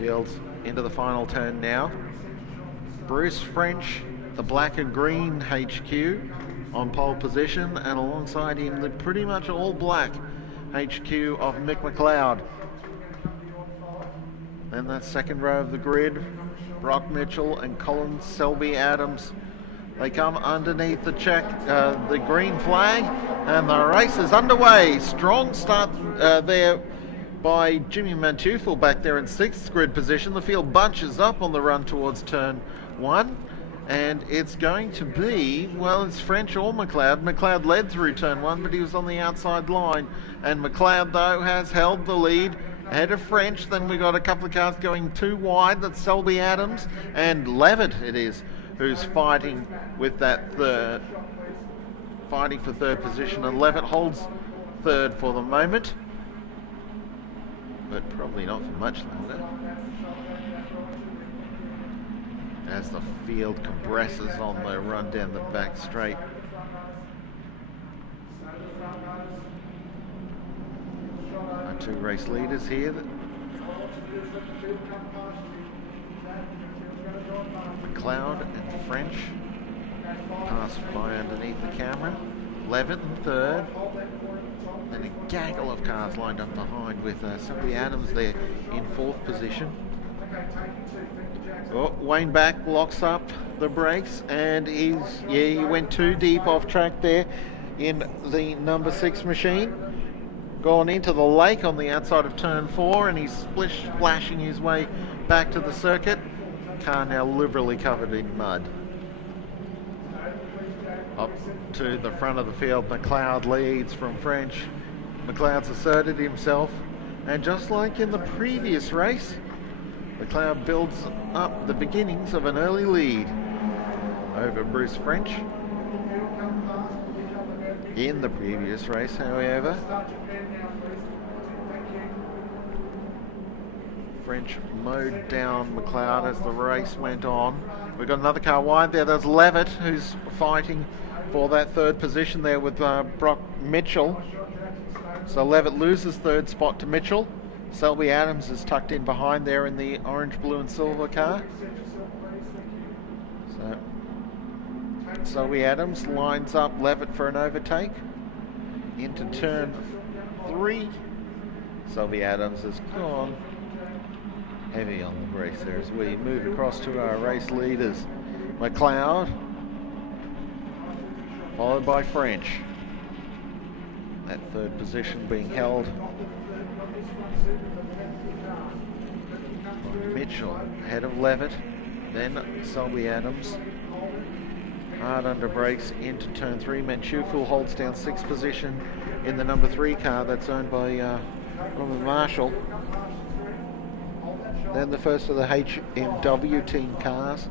Fields into the final turn now. Bruce French, the black and green HQ, on pole position, and alongside him the pretty much all black HQ of Mick McLeod. Then that second row of the grid, Brock Mitchell and Colin Selby Adams. They come underneath the green flag, and the race is underway. Strong start there by Jimmy Manteuffel back there in 6th grid position. The field bunches up on the run towards turn 1, and it's going to be, well, it's French or McLeod. McLeod led through turn 1, but he was on the outside line, and McLeod, though, has held the lead ahead of French. Then we got a couple of cars going too wide. That's Selby Adams and Levitt, it is, who's fighting with that fighting for 3rd position, and Levitt holds 3rd for the moment, but probably not for much longer, as the field compresses on the run down the back straight. Our 2 race leaders here. McLeod and French pass by underneath the camera. Levitt in 3rd. And a gaggle of cars lined up behind with Selby Adams there in 4th position. Oh, Wayne Back locks up the brakes, and he went too deep off track there in the number 6 machine. Gone into the lake on the outside of turn 4, and he's splashing his way back to the circuit. Car now liberally covered in mud. Up to the front of the field, McLeod leads from French. McLeod's asserted himself, and just like in the previous race, McLeod builds up the beginnings of an early lead over Bruce French. In the previous race, however, French mowed down McLeod as the race went on. We've got another car wide there. There's Levitt, who's fighting for that 3rd position there with Brock Mitchell. So Levitt loses 3rd spot to Mitchell. Selby Adams is tucked in behind there in the orange, blue and silver car. So Selby Adams lines up Levitt for an overtake into turn 3. Selby Adams has gone heavy on the brakes there as we move across to our race leaders. McLeod, followed by French. That 3rd position being held by Mitchell ahead of Levitt, then Selby Adams. Hard under brakes into turn 3. Manteuffel holds down 6th position in the number 3 car that's owned by Robert Marshall. Then the first of the HMW team cars.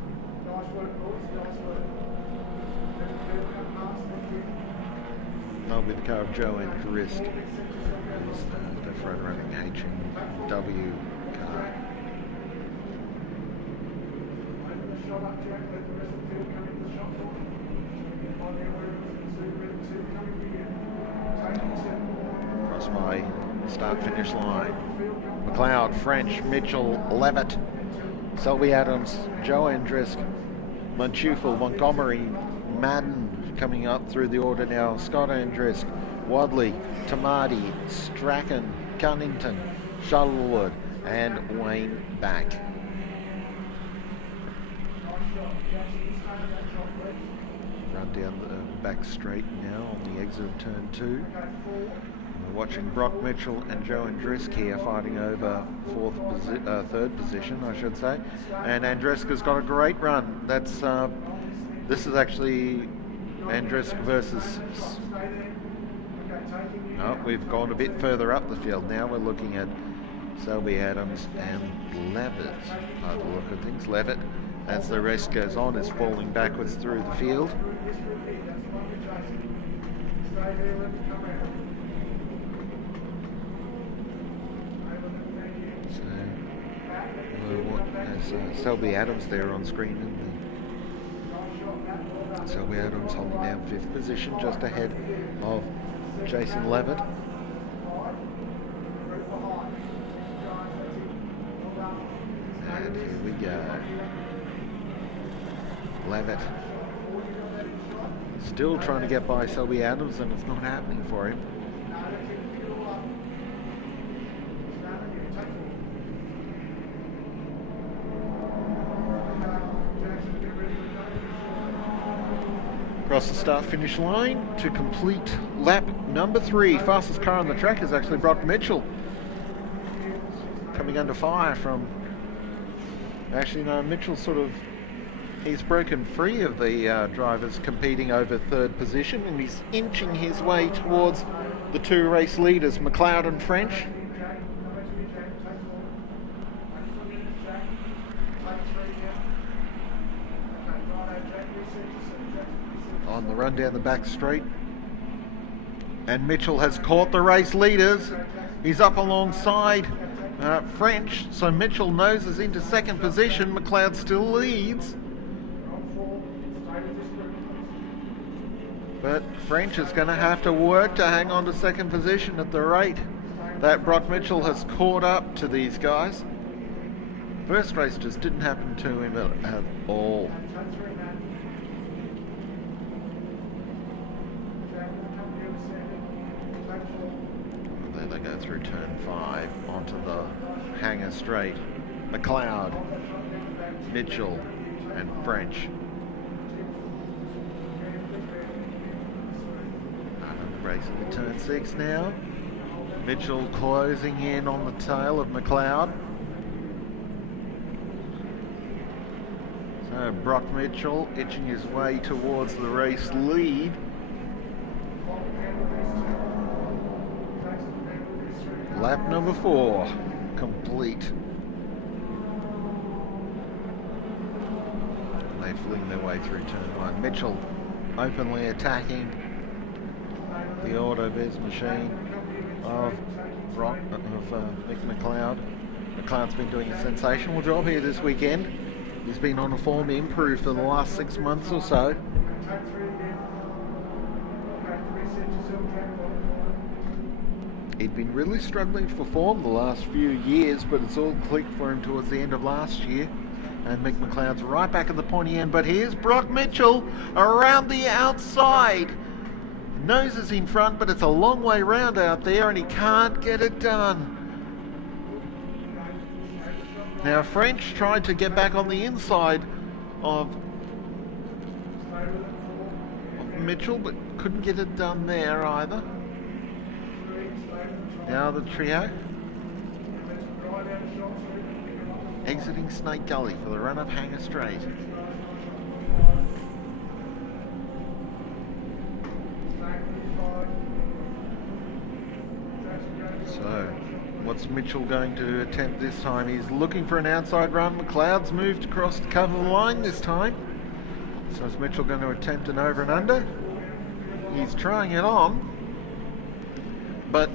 That'll be the car of Joe and Risk. It's the front running HMW car. Across my start finish line. McLeod, French, Mitchell, Levitt, Selby Adams, Joe Andrisk, Manteuffel, Montgomery, Madden coming up through the order now. Scott Andrisk, Wadley, Tamati, Strachan, Cunnington, Shuttlewood, and Wayne Back. Run down the back straight now on the exit of turn 2. We're watching Brock Mitchell and Joe Andrisk here fighting over 3rd position, I should say. And Andrisk has got a great run. That's this is actually Andrisk versus. Oh, we've gone a bit further up the field now. We're looking at Selby Adams and Levitt. By the look of things, Levitt, as the race goes on, is falling backwards through the field. There's Selby Adams there on screen, and Selby Adams holding down 5th position just ahead of Jason Levitt. And here we go. Levitt. Still trying to get by Selby Adams, and it's not happening for him. Across the start-finish line to complete lap number 3. Fastest car on the track is actually Brock Mitchell. Coming under fire from... Actually, no, Mitchell he's broken free of the drivers competing over third position, and he's inching his way towards the 2 race leaders, McLeod and French. On the run down the back straight. And Mitchell has caught the race leaders. He's up alongside French, so Mitchell noses into second position. McLeod still leads. But French is going to have to work to hang on to second position at the rate that Brock Mitchell has caught up to these guys. First race just didn't happen to him at all. There they go through turn 5 onto the hanger straight. McLeod, Mitchell and French. Racing to turn 6 now. Mitchell closing in on the tail of McLeod. So Brock Mitchell itching his way towards the race lead. Lap number 4 complete. They fling their way through turn 1. Mitchell openly attacking the auto-biz machine of Mick McLeod. McLeod's been doing a sensational job here this weekend. He's been on a form improve for the last 6 months or so. He'd been really struggling for form the last few years, but it's all clicked for him towards the end of last year. And Mick McLeod's right back at the pointy end, but here's Brock Mitchell around the outside. Noses in front, but it's a long way round out there and he can't get it done. Now French tried to get back on the inside of Mitchell, but couldn't get it done there either. Now the trio exiting Snake Gully for the run-up hanger straight. So, what's Mitchell going to attempt this time? He's looking for an outside run. McLeod's moved across to cover the line this time. So is Mitchell going to attempt an over and under? He's trying it on, but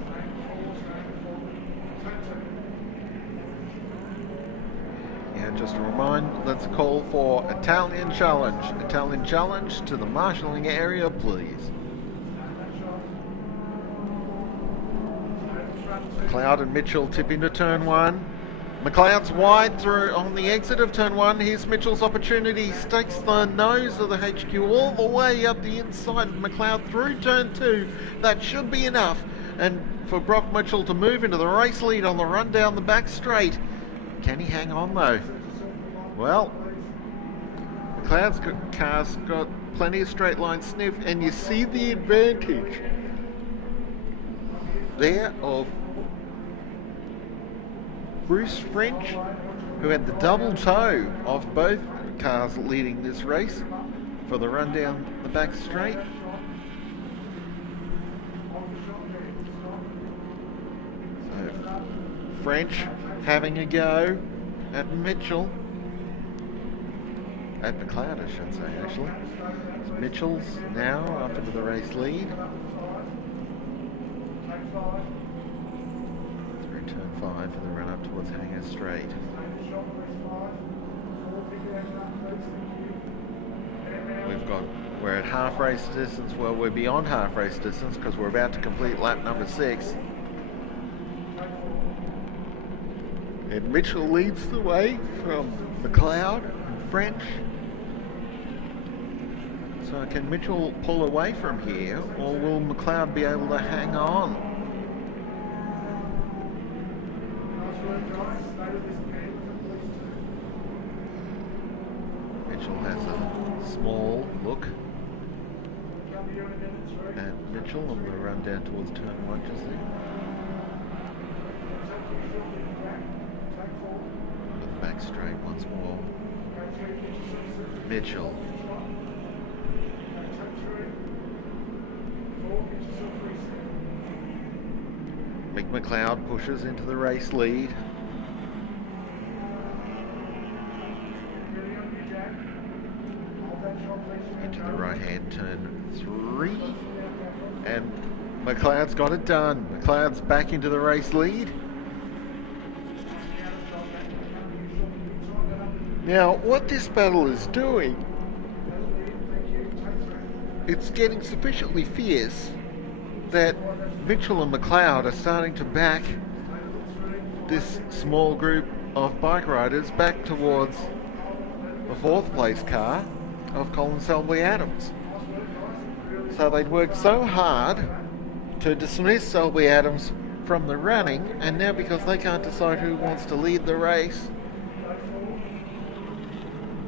yeah, just a reminder, let's call for Italian challenge. Italian challenge to the marshalling area, please. McLeod and Mitchell tip into turn 1. McLeod's wide through on the exit of turn 1. Here's Mitchell's opportunity. He stakes the nose of the HQ all the way up the inside of McLeod through turn 2. That should be enough. And for Brock Mitchell to move into the race lead on the run down the back straight. Can he hang on though? Well, McLeod's car's got plenty of straight line sniff, and you see the advantage there of Bruce French, who had the double toe of both cars leading this race for the run down the back straight. So French having a go at Mitchell, at McLeod I should say actually. So Mitchell's now up into the race lead. Turn 5 for the run up towards Hanger Straight. We're at half race distance. Well, we're beyond half race distance because we're about to complete lap number 6. And Mitchell leads the way from McLeod and French. So can Mitchell pull away from here, or will McLeod be able to hang on? Mitchell has a small look at Mitchell, and we'll run down towards turn 1 just there. With back straight once more. Mitchell. Mick McLeod pushes into the race lead. Into the right hand turn 3. And McLeod's got it done. McLeod's back into the race lead. Now, what this battle is doing, it's getting sufficiently fierce that Mitchell and McLeod are starting to back this small group of bike riders back towards the 4th place car of Colin Selby Adams. So they'd worked so hard to dismiss Selby Adams from the running, and now because they can't decide who wants to lead the race,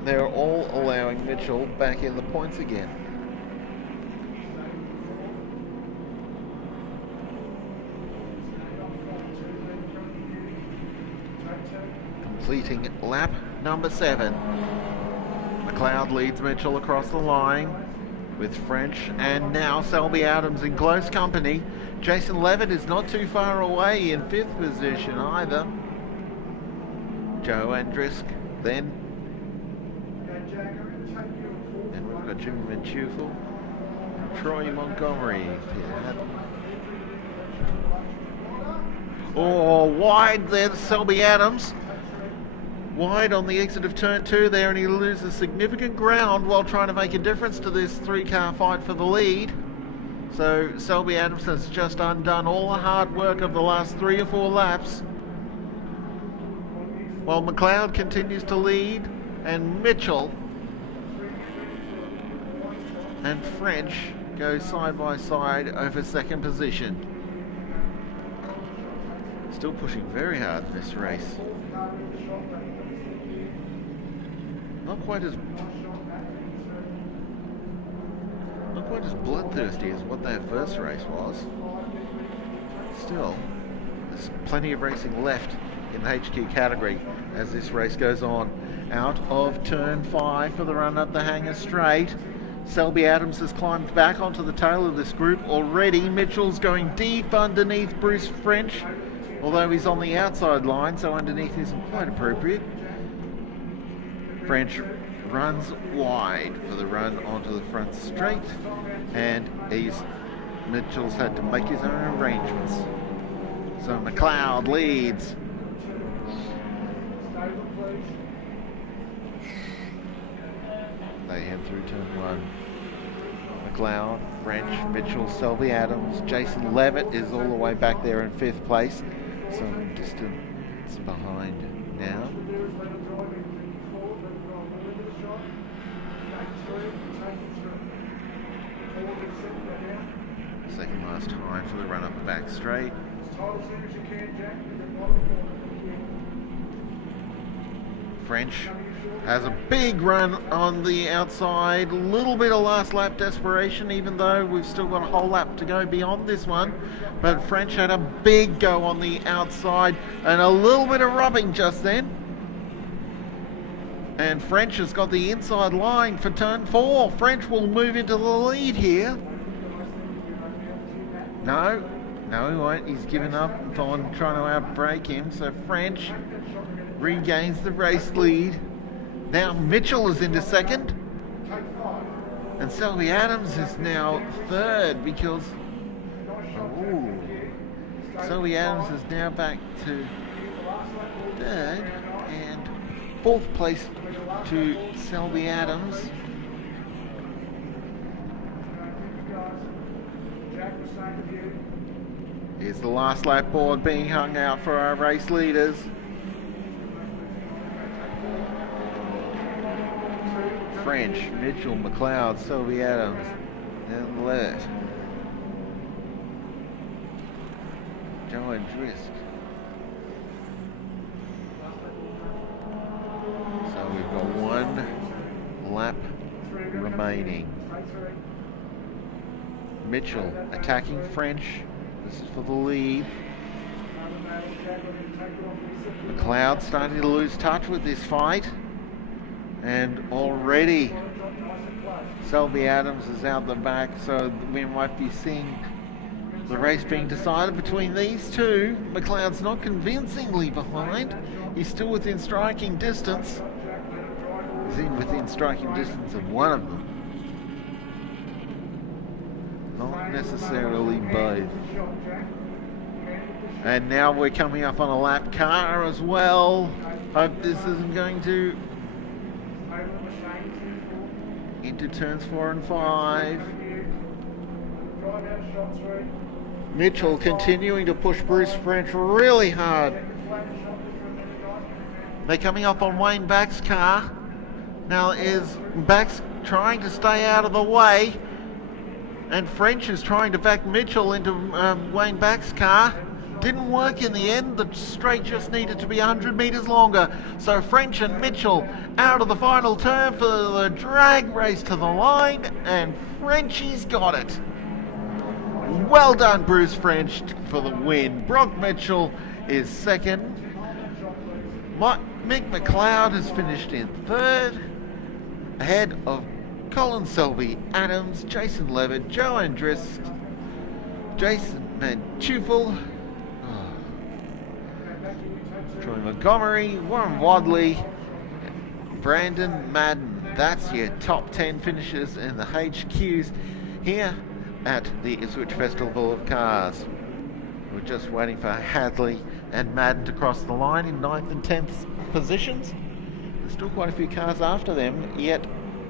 they're all allowing Mitchell back in the points again. Completing lap number 7. McLeod leads Mitchell across the line with French, and now Selby Adams in close company. Jason Levitt is not too far away in 5th position either. Joe Andrisk then. And we've got Jimmy Manchufel, Troy Montgomery. Oh, wide there, Selby Adams. Wide on the exit of turn 2 there, and he loses significant ground while trying to make a difference to this 3-car fight for the lead. So Selby Adams has just undone all the hard work of the last 3 or 4 laps, while McLeod continues to lead, and Mitchell and French go side by side over 2nd position. Still pushing very hard in this race. Not quite as bloodthirsty as what their first race was. Still, there's plenty of racing left in the HQ category as this race goes on. Out of turn 5 for the run up the Hanger Straight. Selby Adams has climbed back onto the tail of this group already. Mitchell's going deep underneath Bruce French, although he's on the outside line, so underneath isn't quite appropriate. French runs wide for the run onto the front straight, and Mitchell's had to make his own arrangements. So McLeod leads. They head through turn 1. McLeod, French, Mitchell, Selby Adams, Jason Levitt is all the way back there in 5th place, some distance behind now. Second last time for the run up the back straight. French has a big run on the outside, a little bit of last lap desperation, even though we've still got a whole lap to go beyond this one. But French had a big go on the outside and a little bit of rubbing just then. And French has got the inside line for turn 4. French will move into the lead here. No, he won't. He's given up on trying to outbrake him. So French regains the race lead. Now Mitchell is into 2nd. And Selby Adams is now 3rd because... Selby Adams is now back to 3rd. And 4th place to Selby Adams. Here's the last lap board being hung out for our race leaders. French, Mitchell, McLeod, Selby Adams, and Lett. Joe Drisk. So we've got one lap remaining. Mitchell attacking French. This is for the lead. McLeod starting to lose touch with this fight. And already Selby Adams is out the back, so we might be seeing the race being decided between these two. McLeod's not convincingly behind. He's still within striking distance. He's within striking distance of one of them. Not necessarily both. And now we're coming up on a lap car as well. Hope this isn't going to into turns 4 and 5. Mitchell continuing to push Bruce French really hard. They're coming up on Wayne Back's car. Now is Back's trying to stay out of the way, and French is trying to back Mitchell into Wayne Back's car. Didn't work in the end. The straight just needed to be 100 metres longer. So French and Mitchell out of the final turn for the drag race to the line, and Frenchie's got it. Well done, Bruce French, for the win. Brock Mitchell is second. Mick McLeod has finished in third, ahead of Colin Selby, Adams, Jason Levitt, Joe Andrisk, Jason Mantufel, Troy Montgomery, Warren Wadley, Brandon Madden. That's your top 10 finishes in the HQs here at the Ipswich Festival of Cars. We're just waiting for Hadley and Madden to cross the line in 9th and 10th positions. There's still quite a few cars after them yet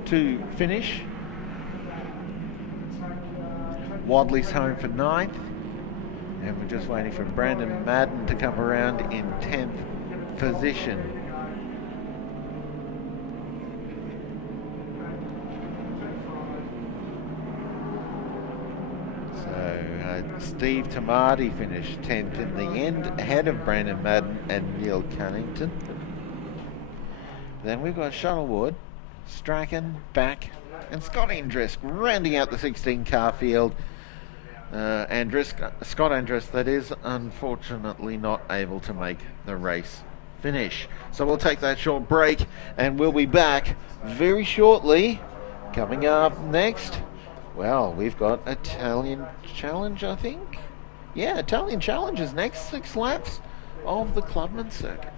to finish. Wadley's home for 9th. And we're just waiting for Brandon Madden to come around in 10th position. Steve Tamati finished 10th in the end, ahead of Brandon Madden and Neil Cunnington. Then we've got Shuttlewood, Strachan, Back, and Scott Andrisk rounding out the 16-car field. Scott Andrisk, that is, unfortunately not able to make the race finish. So we'll take that short break, and we'll be back very shortly. Coming up next, well, we've got Italian Challenge, I think. Yeah, Italian Challenge is next, 6 laps of the Clubman circuit.